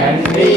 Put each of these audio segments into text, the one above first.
நன்றி.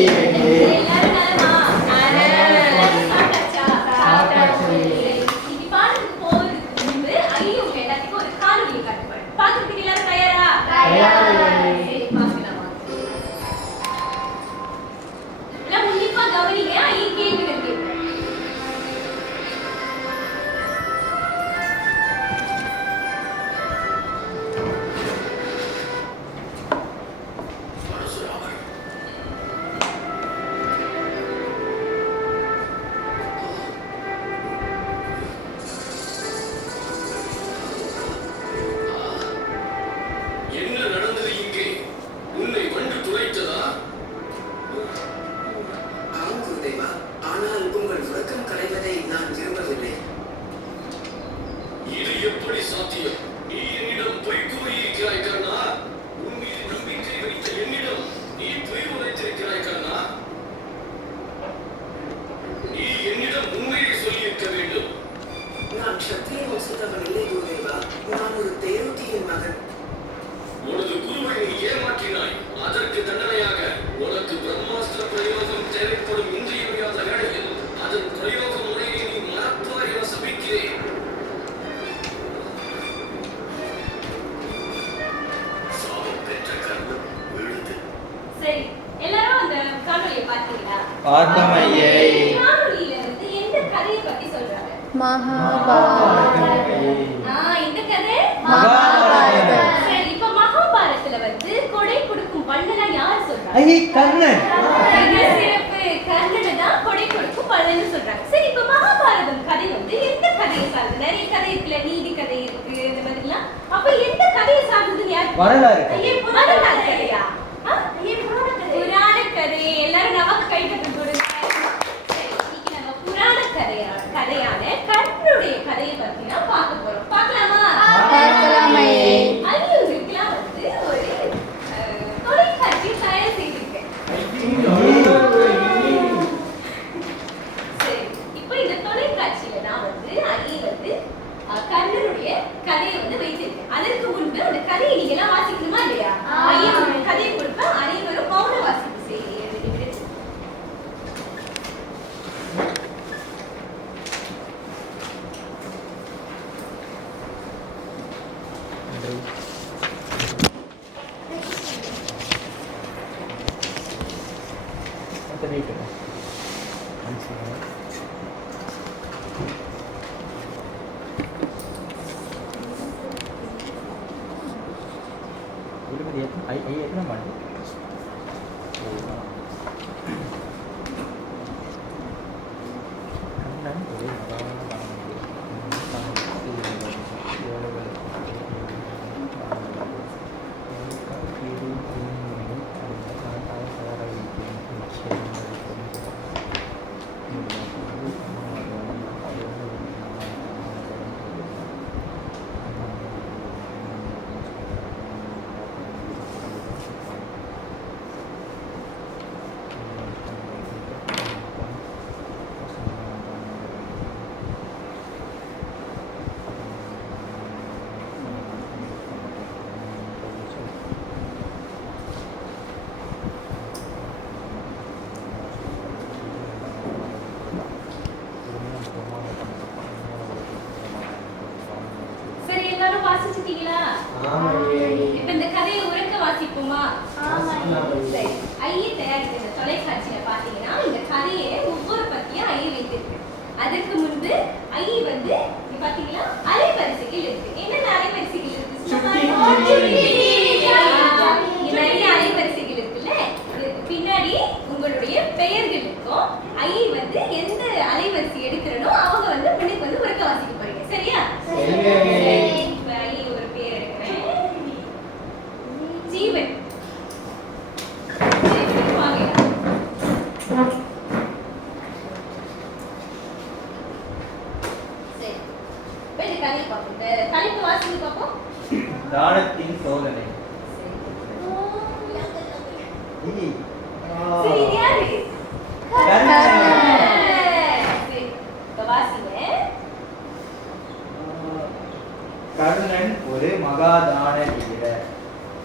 கர்ணன் ஒரு மகாதான வீரர்.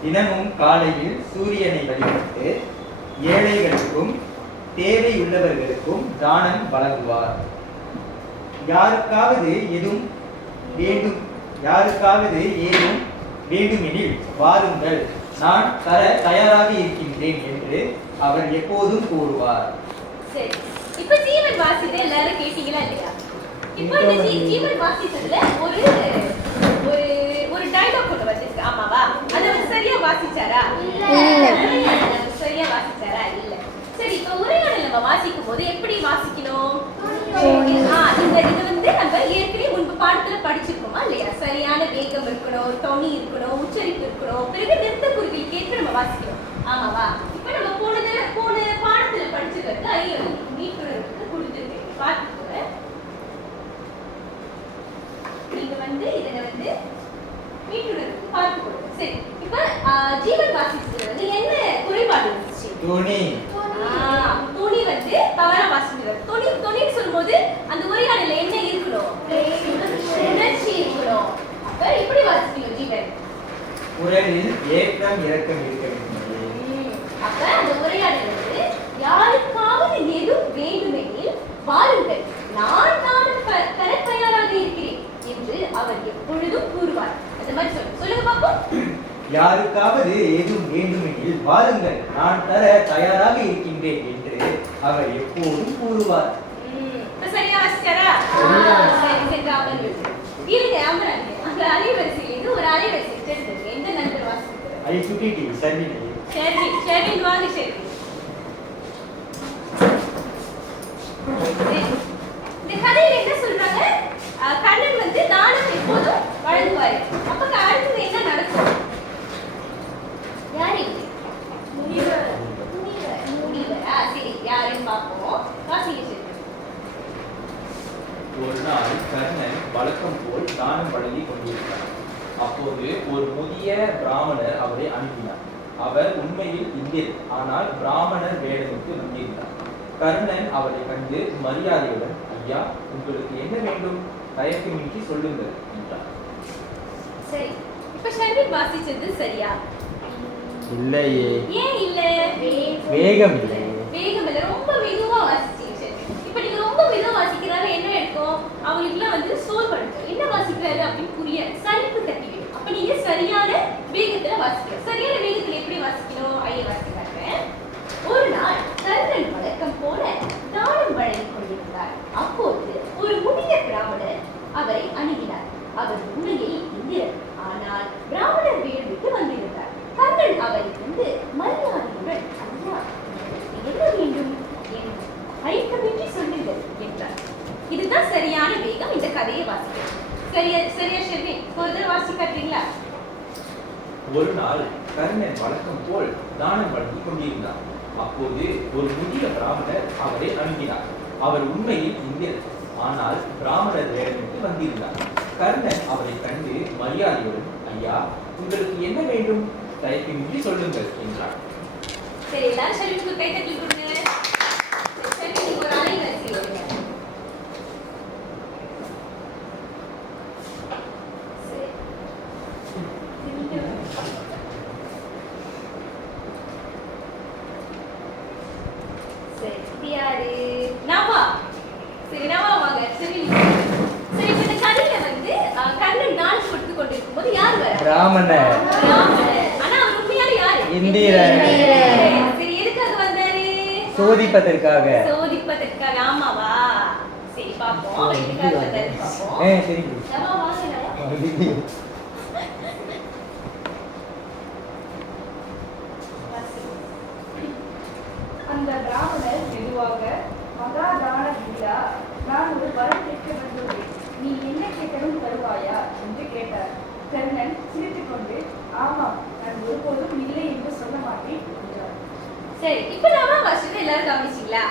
தினமும் காலையில் சூரியனை வழிபட்டு ஏழைகளுக்கும் தேவையுள்ளவர்களுக்கும் தானம் வழங்குவார். யாருக்காவது ஏதும் வேண்டுமெனில் வாருங்கள், நான் தர தயாராக இருக்கின்றேன் என்று அவர் எப்போதும் கூறுவார். சரி, இப்ப ஜீவன் வாசித்து எல்லாரும் கேட்டீங்களா இல்லையா? இப்போ இந்த ஜீவன் வாசித்ததுல ஒரு ஒரு ஒரு டயலாக் கொண்டு வந்திருக்கு, ஆமாவா? அத சரியா வாசிச்சாரா? சரியா வாசிச்சாரா? இல்ல. சரி, இப்ப உரையாடல் நம்ம வாசிக்கும் போது எப்படி வாசிக்கணும்? இந்த இது வந்து நம்ம ஏற்கனவே முன்பு பாடத்துல படிச்சிருக்கோமா இல்லையா? சரியான வேகம் இருக்கணும், தொனி இருக்கணும், உச்சரிப்பு இருக்கணும், பிறகு நிறுத்த குறுகில் கேட்டு நம்ம வாசிக்கணும், ஆமாவா? இப்ப நம்ம போன பாடத்துல படிச்சது ஐயோ மீட்புறதுக்கு கொடுத்துருக்கேன், பார்த்துக்கோங்க. நீங்க வந்து இதுல வந்து மீட்புறதுக்கு பார்த்துக்கோங்க. சரி, இப்ப ஜீவன் வாசிச்சது வந்து என்ன குறைபாடு இருந்துச்சு? துணி வந்து தவறா வாசிக்கிறது. துணின்னு சொல்லும்போது அந்த உரையாடல என்ன இருக்கணும்? உணர்ச்சி இருக்கணும். அப்ப இப்படி வாசிக்கணும் ஜீவன். குரலில் ஏற்றம் இறக்கம் இருக்க வேண்டும். அப்ப அந்த உரையாடல் வந்து யாருக்காவது எதுவும் வேண்டுமெனில் வாருங்கள், நான் தர தயாராக இருக்கிறேன் என்று அவர் எப்பொழுதும் கூறுவார். அந்த மாதிரி சொல்லுங்க பாப்போம். யாருக்காவது ஏதும் வேண்டுமெனில் வாருங்கள், நான் தர தயாராக இருக்கின்றேன் என்று அவர் எப்போதும் கூறுவார். சரியா வாசிச்சாரா? சரி, சரி, அமர்ந்து இருங்க, அமராங்க. அந்த அலைவரிசையிலிருந்து ஒரு அலைவரிசை தெரிஞ்சிருக்கு. எந்த நண்பர் வாசிக்கிறார்? ஐ சுட்டிட்டி சர்வினை. சரி, சரி, வாங்க. சரி, இந்த கதையில என்ன சொல்றாங்க? கண்ணன் வந்து தானம் எப்போதும் வழங்குவாரு. அப்ப அடுத்தது என்ன நடக்கும்? யாரு? முனிவரா? சரி, யாருன்னு பார்ப்போம். வாசிக்க சரி. ஒரு நாள் கர்ணன் வழக்கம் போல் தானம் வழங்கி கொண்டிருந்தார். அப்போது ஒரு முதிய பிராமணர் அவரை அனுப்பினார். அவர் உண்மையில் இந்தியர், ஆனால் பிராமணர் வேடமிட்டு வந்திருந்தார். கர்ணன் அவரை கண்டு மரியாதையுடன், ஐயா, உங்களுக்கு என்ன வேண்டும்? தயக்கமின்றி சொல்லுங்கள் என்றார். சரி, இப்ப ஷர்வின் வாசிச்சது சரியா? இல்லையே. ஏன் இல்ல? வேகம் இல்லை. வேகம் இல்ல, ரொம்ப மெதுவா வாசிச்சீங்க ஷர்வின். இப்ப நீங்க ரொம்ப மெதுவா வாசிக்கிறாரு, என்ன இருக்கும்? அவங்களுக்குலாம் வந்து சோல் படுத்து என்ன வாசிக்கிறாரு அப்படின்னு புரியாது, சலிப்பு தட்டிவிடும். அப்ப நீங்க சரியான வேகத்துல வாசிக்கணும். சரியான வேகத்துல எப்படி வாசிக்கணும்? ஐயா வாசிக்கிறாங்க. ஒரு நாள் கர்ணன் வழக்கம் போல தானம் வழங்கி கொண்டிருந்தார். அப்போது ஒரு முதிய பிராமணர் அவரை அணுகினார். அவர் உண்மையில் இந்தியர், ஆனால் பிராமணர் வேடம் விட்டு வந்திருந்தார். கர்ணன் அவரை கண்டு மரியாதையுடன், ஐயா, என்ன வேண்டும்? தயக்கமின்றி சொல்லுங்கள் என்றார். இதுதான் சரியான வேகம். இந்த கதையை வாசிக்கிறேன். சரியா ஷெர்வின்? ஒரு தடவை வாசி காட்டுறீங்களா? ஒரு நாள் கர்ணன் வழக்கம் போல் தானம் வழங்கி கொண்டிருந்தார். அப்போது ஒரு முதிய பிராமணர் அவரை அணுகினார். அவர் உண்மையில் இந்தியர், ஆனால் பிராமணர் வேடமிட்டு வந்திருந்தார். கர்ணன் அவரை கண்டு மரியாதையுடன், ஐயா, உங்களுக்கு என்ன வேண்டும்? தயக்கமின்றி சொல்லுங்கள் என்றார். சரி, எல்லாரும் ஷெர்வினுக்கு கை தட்டி கொடுங்க. ஷெர்வின் ஒரு அலைவரிசை வருங்க. சரி, யாரு? நவா. சரி, நவா வாங்க. சரி, இந்த கதையில வந்து கர்ணன் தானம் கொடுத்து கொண்டிருக்கும் போது யார் வர? பிராமணர். ஆனா அவர் உண்மையால யாரு? இந்திரன். சரி, எதுக்காக வந்தாரு? சோதிப்பதற்காக. ஆமாவா? சரி, பாப்போம் எதுக்காக வந்தாரு பாப்போம். சரி. நவா வாங்க. நவா அந்த பிராமணர் மெதுவாக, மகாதான வீரா, நான் ஒரு வரம் கேட்க வந்துள்ளேன், நீ என்ன கேட்டாலும் தருவாயா என்று கேட்டார். கர்ணன் சிரித்துக்கொண்டு, ஆமாம், நான் ஒருபோதும் இல்லை என்று சொல்ல மாட்டேன் என்றார். சரி, இப்ப நாம வாசிச்சது எல்லாரும் கவனிச்சீங்களா?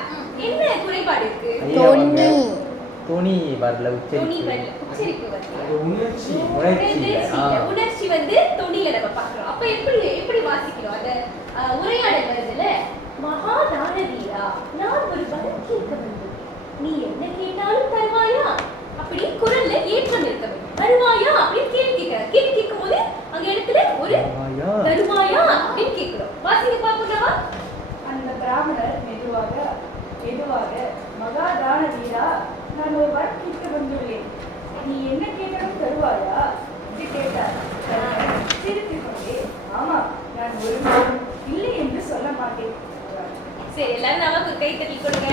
என்ன குறைபாடு இருக்கு? துணி வரல, உச்சரிப்பு வரல. உணர்ச்சி வந்து தொனியில நம்ம பார்க்கிறோம். அப்ப எப்படி வாசிக்கிறோம்? அந்த உரையாடல் வருதுல, மகாதான வீரா, நான் ஒரு வரம் கேட்க வந்தேன், நீ என்ன கேட்டாலும் தருவாயா? அப்படி குரல்ல ஏற்றம் இருக்க வேண்டும். தருவாயா அப்படின்னு கேள்வி கேட்கிறார். கேள்வி கேட்கும் போது அங்க இடத்துல ஒரு தருவாயா அப்படின்னு கேட்கிறோம். வாசிங்க பாப்போம்லவா? அந்த பிராமணர் மெதுவாக மெதுவாக மகா தான வீரா, நான் ஒரு வரம் கேட்க வந்துள்ளேன். நீ என்ன கேட்டாலும் தருவாயா என்று கேட்டார். சிரித்துக் கொண்டே, ஆமா, நான் ஒரு நாளும் இல்லை என்று சொல்ல மாட்டேன். சரி, எல்லாரும் நமக்கு கை தட்டி கொடுங்க.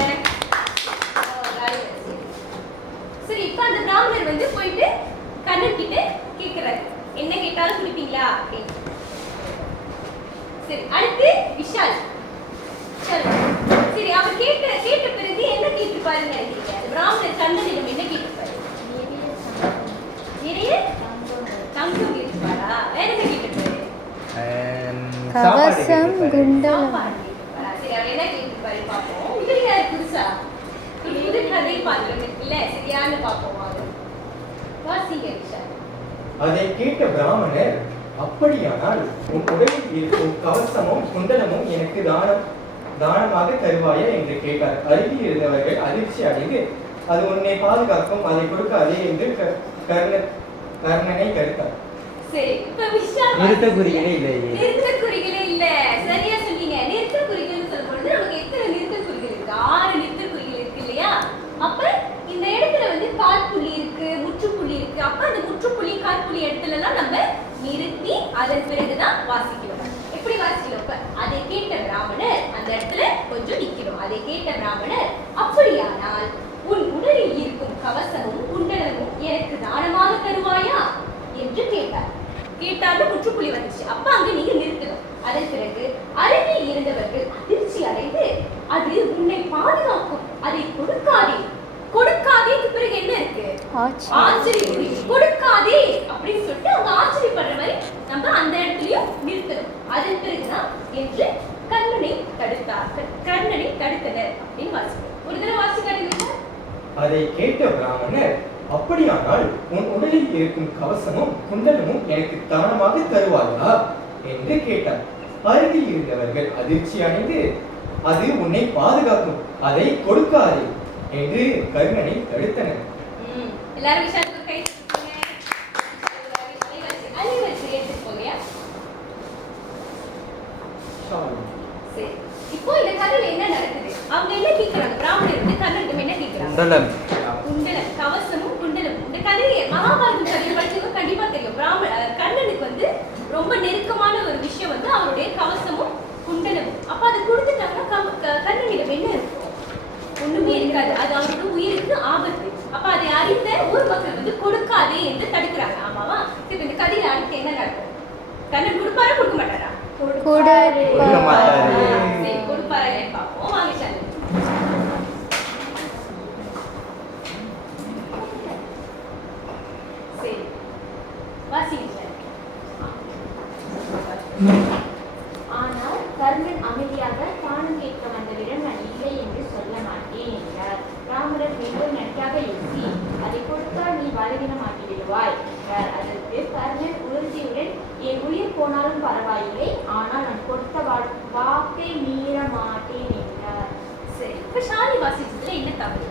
சரி, இப்ப அந்த பிராமணர் வந்து போயிட்டு கண்ணன் கிட்ட கேக்குறாரு, என்ன கேட்டாலும் குடிப்பீங்களா? சரி, அடுத்து விஷால். சரி, அவர் கேட்ட பிறகு என்ன கேட்டிருப்பாருன்னு நினைக்கிறீங்க? பிராமணர் கண்ணனிடம் என்ன கேட்டிருப்பாரு? நிறைய தங்கம் கேட்டிருப்பாரா? வேற என்ன கேட்டிருப்பாரு? கவசம், குண்டலம். சாப்பாடு கேட்டிருப்பாரா? சரி, அவர் என்ன கேட்டிருப்பாரு பார்ப்போம். இது யாரு புதுசா? புது கதை பாக்குறது இல்ல, சரியான்னு பார்ப்போம். வாங்க, வாசிங்க விஷால். அதை கேட்ட பிராமணர், அப்படியானால் உன் உடலில் இருக்கும் கவசமும் குண்டலமும் எனக்கு தானமாக தருவாயா என்று கேட்டார். அருகில் இருந்தவர்கள் அதிர்ச்சி அடைந்து, அது உன்னை பாதுகாக்கும், அதை கொடுக்காதே என்று கர்ணனை கருத்தார். சரி, இப்ப விஷால் நிறுத்தக்குறிகளே இல்லையே. நிறுத்தக்குறிகளே இல்ல, சரியா சொன்னீங்க. நிறுத்தக்குறிகள்னு சொல்லும்போது நமக்கு எத்தனை நிறுத்தக்குறிகள் இருக்கு? 6 நிறுத்தக்குறிகள் இருக்கு இல்லையா? அப்ப இந்த இடத்துல வந்து காற்புள்ளி இருக்கு, முற்றுப்புள்ளி இருக்கு. அப்ப அந்த முற்றுப்புள்ளி காற்புள்ளி இடத்துல எல்லாம் நம்ம நிறுத்தி அதன் பிறகுதான் வாசிக்கணும். எப்படி வாசிக்கணும்? இப்ப அதை கேட்ட பிராமணர் அந்த இடத்துல கொஞ்சம் நிக்கணும். அதை கேட்ட பிராமணர், அப்படியானால் உன் உடலில் இருக்கும் கவசமும் குண்டலமும் எனக்கு தானமாக தருவாயா என்று கேட்டார். கேட்டாலும் முற்றுப்புள்ளி வந்துச்சு. அப்ப அங்க நீங்க நிறுத்தணும். அதன் பிறகு அருகில் இருந்தவர்கள் அதிர்ச்சி அடைந்து, அது உன்னை பாதுகாக்கும், அதை கொடுக்காதே. கொடுக்காதேக்கு பிறகு என்ன இருக்கு? ஆச்சரியக்குறி. கொடுக்காதே அப்படின்னு சொல்லிட்டு அவங்க ஆச்சரியப்படுற மாதிரி நம்ம அந்த இடத்துலயும் நிறுத்தணும். அதன் பிறகுதான் என்று கர்ணனை தடுத்தனர் அப்படின்னு வாசிக்கணும். ஒரு தடவை வாசிக்காதீங்க. அதை கேட்ட பிராமணர், அப்படியானால் உன் உடலில் இருக்கும் கவசமும் குண்டலமும் எனக்கு தானமாக தருவாயா என்று கேட்டார். அருகில் இருந்தவர்கள் அதிர்ச்சி அடைந்து, அது உன்னை பாதுகாக்கும், அதை கொடுக்காதே என்று கர்ணனை தடுத்தனர். எல்லாரும் விஷாலுக்கு கை தட்டுங்க. அலைவரிசை எடுத்துக்கோங்கயா. சரி, இப்போ இந்த கதையில என்ன நடக்குது? அவங்க என்ன கேட்கிறாங்க? பிராமணர் வந்து கர்ணனிடம் என்ன கேட்கிறாங்க? குண்டலம், கவசமும் குண்டலம். இந்த கதையை மகாபாரதம் கதையை படிச்சவங்க கண்டிப்பா தெரியும். கர்ணனுக்கு வந்து ரொம்ப நெருக்கமான ஒரு விஷயம் வந்து அவருடைய கவசமும் குண்டலமும். அப்ப அதை கொடுத்துட்டாங்கன்னா கர்ணனிடம் என்ன இருக்கும்? ஒண்ணுமே இருக்காது. அது அவரோட உயிருக்கு ஆபத்து. அப்ப அதை அறிந்த ஊர் மக்கள் வந்து கொடுக்காதே என்று தடுக்கிறாங்க. ஆமாவா? இப்ப இந்த கதையில அடுத்து என்ன நடக்கும்? கர்ணன் கொடுப்பாரா கொடுக்க மாட்டாரா? கொடுக்க மாட்டாரு. சரி, கொடுப்பாரா பார்ப்போம். வாங்க சார். சரி, வாசிங்க சார். ஆனால் கர்ணன் அமைதியாக தானும் கேட்க வந்தவிடம் நான் இல்லை என்று சொல்ல மாட்டேன் என்றார். ராமரர் மிகவும் நன்றாக யோசி, அதை கொடுத்தால் நீ பலவீனமாகி விடுவாய் என்றார். அதற்கு கர்ணன் உறுதியுடன், என் உயிர் போனாலும் பரவாயில்லை, ஆனால் நான் கொடுத்த வாக்கை மீற மாட்டேன் என்றார். சரி, இப்ப ஷாலி வாசிச்சதுல என்ன தவறு?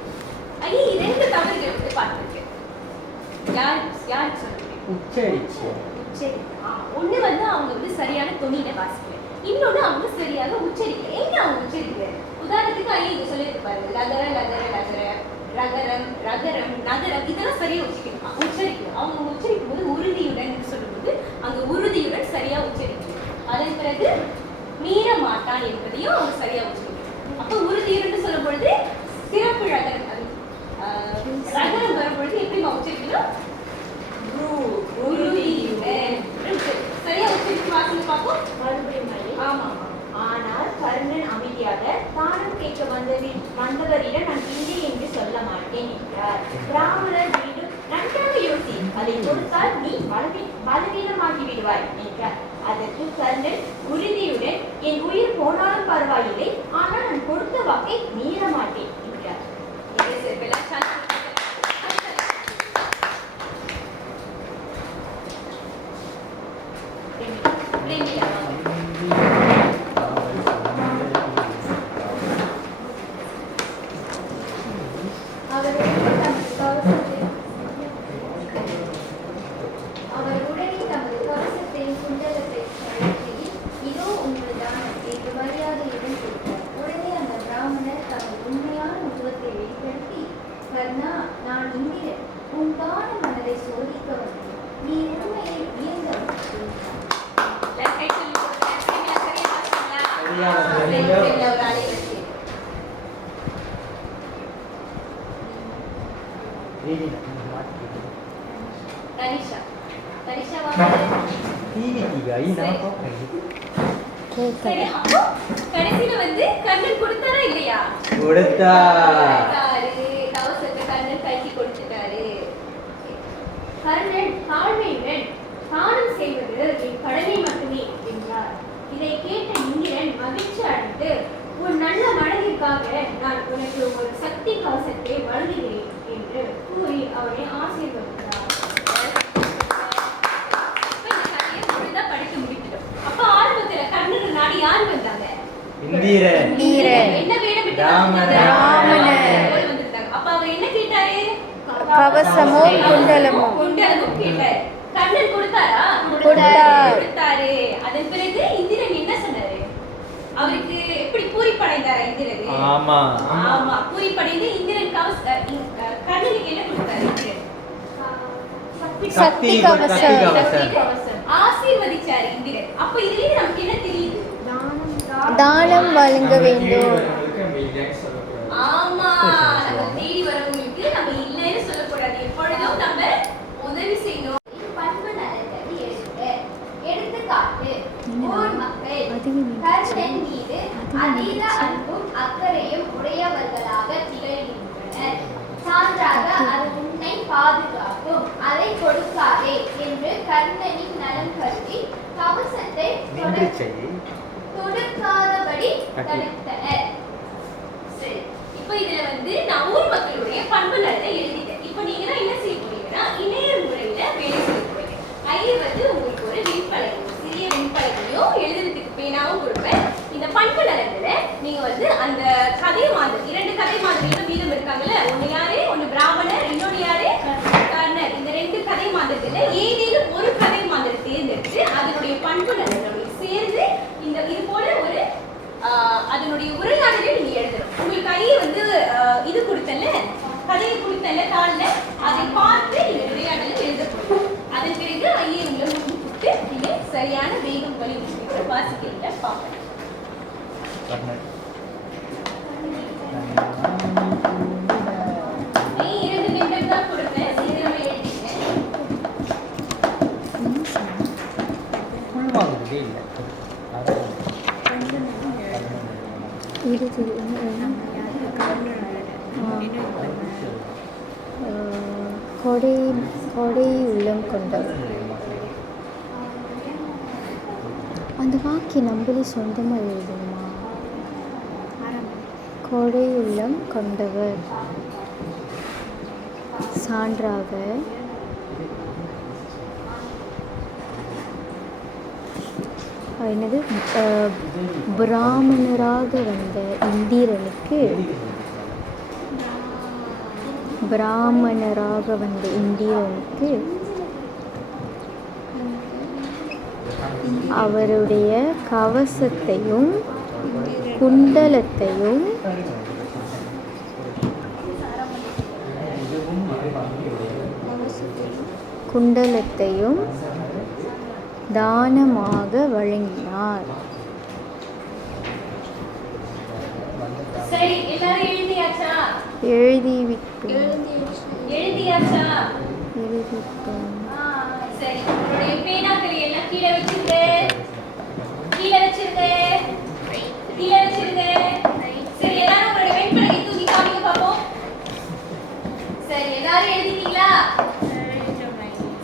ஐயே, 2 தவறுகள் வந்து பார்த்திருக்கேன். யார் சொல்றீங்க? உச்சரிப்பு. ஒண்ணு வந்து அவங்க வந்து சரியான தொனியில வாசிக்கல, இன்னொன்னு அவங்க சரியாக உச்சரிக்கல. எங்க அவங்க உச்சரிக்கல? உதாரணத்துக்கு ஐயா இங்க சொல்லிட்டு பாருங்க, லகர லகர லகர, ரகரம் ரகரம் நகரம், இதெல்லாம் சரியா உச்சரிக்கணும். அவங்க உச்சரிக்கும் போது உறுதியுடன் சொல்லும்போது அங்க உறுதியுடன் சரியா உச்சரிக்கணும். அதன் பிறகு மீற மாட்டான் என்பதையும் அவங்க சரியா உச்சரிக்கணும். அப்ப உறுதியுடன் சொல்லும் பொழுது சிறப்பு ரகரம், ரகரம் வரும் பொழுது எப்படி உச்சரிக்கணும்? சரியா உச்சரித்து வாசிங்க பார்ப்போம். ஆமா. ஆனால் கர்ணன் அமைதியாக தானும் கேட்க வந்தவரிடம் நான் இல்லை என்று சொல்ல மாட்டேன் என்றார். பிராமணர் மீண்டும் நன்றாக யோசி, அதை கொடுத்தால் நீ பலவீனமாகி விடுவாய் என்றார். அதற்கு கர்ணன் உறுதியுடன், என் உயிர் போனாலும் பரவாயில்லை, ஆனால் நான் கொடுத்த வாக்கை மீற மாட்டேன் என்றார். அவர் உடனே தமது கவசத்தையும் குண்டலத்தை சரி, அப்போ கடைசியில வந்து கர்ணன் கொடுத்தாரா இல்லையா? கொடுத்தார். கொடுத்தாரு. கவசத்தை கர்ணன் கைக்கு கொடுத்துட்டாரு. கர்ணன் தாழ்மையுடன் தானம் செய்வது என் கடமை மட்டுமே என்றார். இதை கேட்ட இந்திரன் மகிழ்ச்சி அடைந்து, உன் நல்ல மனதிற்காக நான் உனக்கு ஒரு சக்தி கவசத்தை வழங்குகிறேன் என்று கூறி அவனை ஆசீர்வதித்தார். படிக்க முடிக்கிறோம். அப்ப ஆரம்பத்துல கர்ணன் நாடி யார் வந்தாங்க? இந்திரன். என்ன வேடம் வந்திருந்தாங்க. அப்ப அவர் என்ன கேட்டாரு? கவசமோ குண்டலமோ கேட்டாரு. கர்ணன் கொடுத்தாரா? கொடுத்தாரு. அதன் பிறகு இந்திரன் என்ன சொன்னாரு? அவருக்கு எப்படி பூரிப்படைந்தாரா இந்திரன்? ஆமா பூரிப்படைந்து இந்திரன் கர்ணனுக்கு என்ன கொடுத்தாரு? இந்திரன் சக்தி கவசம் ஆசீர்வதிச்சாரு இந்திரன். அப்ப இதுலயே நமக்கு என்ன தெரியுது? தானம் வழங்க வேண்டும். ஆமா, நம்ம தேடி வரவங்களுக்கு நம்ம இல்லைன்னு சொல்லக்கூடாது. எப்பொழுதும் நம்ம உதவி செய்யணும். பண்பு நலன்கள் எடுத்துக்காட்டு ஊர் மக்கள் கர்ணன் மீது அதீத அன்பும் அக்கறையும் உடையவர்களாக திகழ்கின்றனர். சான்றாக அது உன்னை பாதுகாக்கும், அதை கொடுக்காதே என்று கர்ணனின் நலன் கருதி கவசத்தை தொடுக்காதபடி தடுத்தனர். சரி, இப்போ இதுல வந்து நான் ஊர் மக்களுடைய பண்பு நலனை எழுதிட்டேன். இப்போ நீங்க தான் என்ன செய்ய போறீங்கன்னா இணைய முறையில வேலை செய்ய போறீங்க. ஐயர் வந்து உங்களுக்கு ஒரு வெண்பலகையும் சிறிய வெண்பலகையும் எழுதுறதுக்கு பேனாவும் கொடுப்பேன். இந்த பண்பு நலன்களை நீங்க வந்து அந்த கதை மாதிரி 2 கதை மாதிரிகள் மீதம் இருக்காங்கல்ல, ஒன்னு யாரு, ஒன்னு பிராமணர், இன்னொன்னு யாரு, கர்ணர். இந்த 2 கதை மாதிரில ஏதேனும் ஒரு கதை மாதிரி தேர்ந்தெடுத்து அதனுடைய பண்பு நலன்களை சேர்ந்து இந்த இது போல ஒரு அதனுடைய உரையாடலை நீங்க எழுதணும். உங்களுக்கு கையை வந்து இது கொடுத்தல, கதையை கொடுத்தல தாள்ல, அதை பார்த்து நீங்க உரையாடலை எழுத போறீங்க. அதன் பிறகு ஐயை உங்களை கூப்பிட்டு நீங்க சரியான வேகம் வழி வாசிக்கிறீங்க பார்க்கணும். நீ 2 நிமிடம் தான் கொடுப்பேன், சீக்கிரமா எழுதிங்க. கொடை உள்ளம் கொண்டவர். அந்த வாக்கிய நம்மளே சொந்தமாக எழுதணுமா? கொடை உள்ளம் கொண்டவர். சான்றாக என்னது பிராமணராக வந்த இந்திரனுக்கு அவருடைய கவசத்தையும் குண்டலத்தையும் தானமாக வழங்கினார். சரி, எல்லாரும் எழுதியாச்சா? எழுதிவிட்டோம். சரி, உங்களுடைய பேனாக்களை எல்லாம் கீழே வச்சிருங்க. சரி, எல்லாரும் உங்களுடைய வெண்பலகை தூக்கி காமிங்க பாப்போம். சரி, எல்லாரும் எழுதிட்டீங்களா?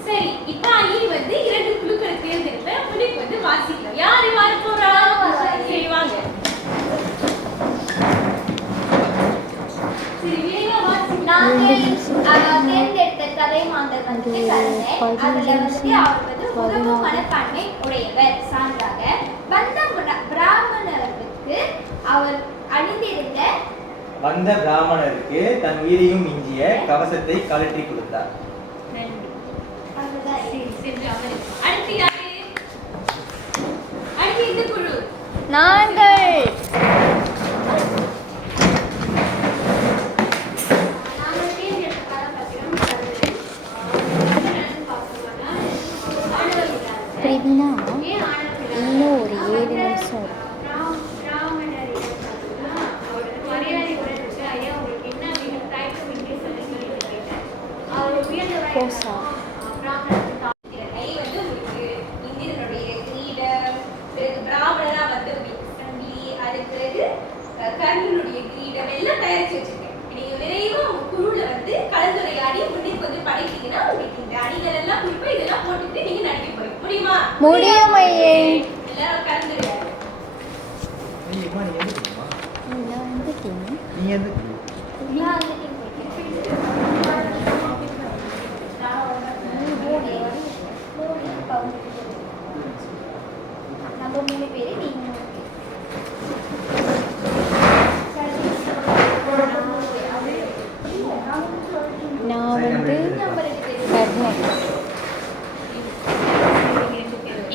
சரி, இப்ப ஐ வந்து 2 குழுக்களை தேர்ந்தெடுப்பேன். உங்களுக்கு வந்து வாசிக்கலாம். யாரு வார போறா? சரி, வாங்க. சரி, விரைவா வாசிக்கலாம். தேர்ந்தெடுத்த கதை மாந்தர் வந்து கர்ணன். அதுல வந்து அவர் வந்து உதவு மனப்பான்மை உடையவர். சான்றாக வந்த பிராமணருக்கு அவர் அணிந்திருந்த பிராமணருக்கு தன் உயிரையும் மிஞ்சிய கவசத்தை கழற்றி கொடுத்தார். அடுத்து யாரு? அடுத்து இந்த குழு நாங்கள் பிரவீனா இன்னும் ஒரு 7 நிமிஷம். போசா ஐ வந்து உங்களுக்கு இந்திரனுடைய கர்ணனுடைய கிரீடம் எல்லாம் தயாரிச்சு வச்சிருக்கேன். நீங்க விரைவா உங்க குழுல வந்து கலந்துரையாடி முன்னுக்கு வந்து படைத்தீங்கன்னா உங்களுக்கு இந்த அணிகள் எல்லாம் குறிப்பா இதெல்லாம் போட்டுட்டு நீங்க நடிக்க போறீங்க. முடியுமா? முடியும் ஐயே. எல்லாரும் கலந்துரையாடு. நீ எந்த டீமா? நான் எந்த டீம்? நீ எந்த டீம்? நான் அந்த டீம் போய்க்கிறேன். நம்ம 3 பேரு நீங்க 3 பேரு. நான் வந்து கர்ணன்.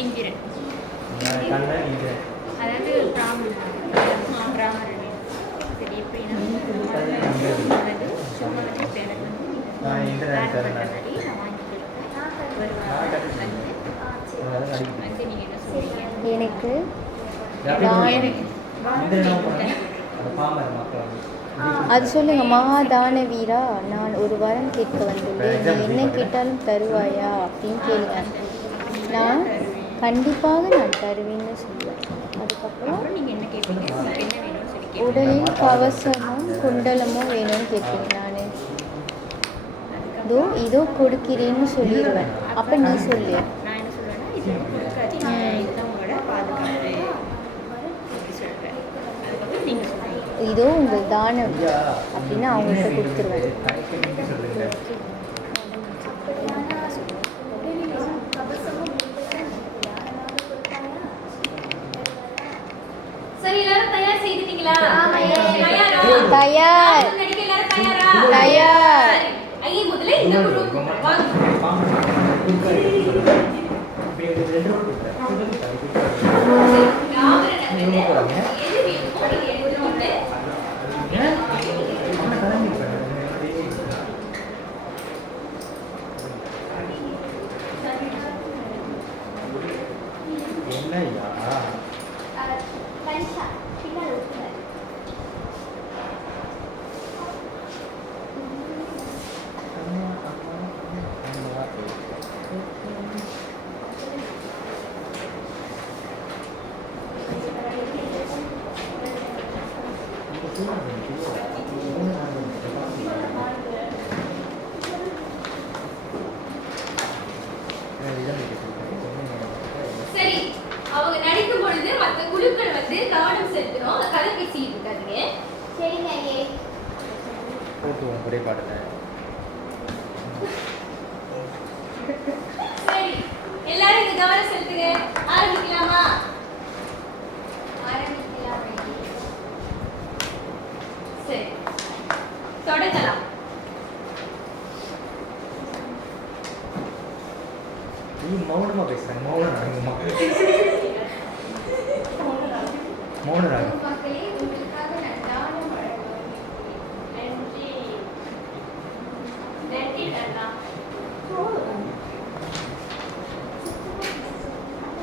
இந்திரன். கண்ணன் இது. அதாவது பிராமணர். சரி எப்படி நான் இந்திரன் கர்ணன். எனக்கு அது சொல்லுங்க. மகாதான வீரா, நான் ஒரு வரம் கேட்க வந்துள்ளேன். நீ என்ன கேட்டாலும் தருவாயா அப்படின்னு கேளுங்க. நான் கண்டிப்பாக நான் தருவேன்னு சொல்லுவேன். அதுக்கப்புறம் நீங்க என்ன கேட்பீங்க? உங்களுக்கு என்ன வேணும்னு சொல்லி உடலில் கவசமும் குண்டலமும் வேணும்னு கேட்பேன். நான் இதோ கொடுக்கிறேன்னு சொல்லிடுவேன். அப்போ நீ சொல்லு. நான் என்ன சொல்லுவேன்னா, இது கொடுக்காதீங்க, இதுதான் உங்களோட பாதுகாப்பு அப்படி சொல்றேன். அதுக்கப்புறம் நீங்க சொல்லுவீங்க. இதோ உங்கள் தானம் அப்படின்னு அவங்கள்ட்ட கொடுத்துருவேன். சரி, எல்லாரும் தயார் செய்துட்டீங்களா? தயாரா? தயார். நடிக்க எல்லாரும் தயாரா? தயார். சரி. ஐயே, முதல்ல இந்த குழு வாங்க. சரி, அவங்க நடிக்கும் பொழுது மற்ற குழுக்கள் வந்து கவனம் செலுத்தணும். கதை பேசிட்டு இருக்காதீங்க. சரிங்க ஐயே. ஒரே பாடல. சரி, எல்லாரும் இங்க கவனம் செலுத்துங்க. ஆரம்பிக்கலாமா? ஆரம்பிக்கலாம். சரி, தொடங்கலாம். நீ மௌனமா பேசுறாங்க. மௌனராகமா. மௌனராகம். மக்களே, உங்களுக்காக நான் தானம் வழங்குவேன். நன்றி. நன்றி நன்னா.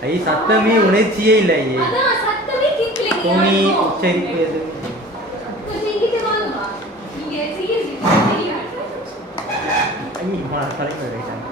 ஐ சத்தமே உணர்ச்சியே இல்லை ஐயே. அதான் சத்தமே கேட்கலைங்க. துணி யாருக்கும். உச்சரிப்பு எது? கொஞ்சம் இங்கிட்டு வாங்கம்மா. நீங்க சீரியஸ் ஐ தலைவர் ரைட்டாங்க.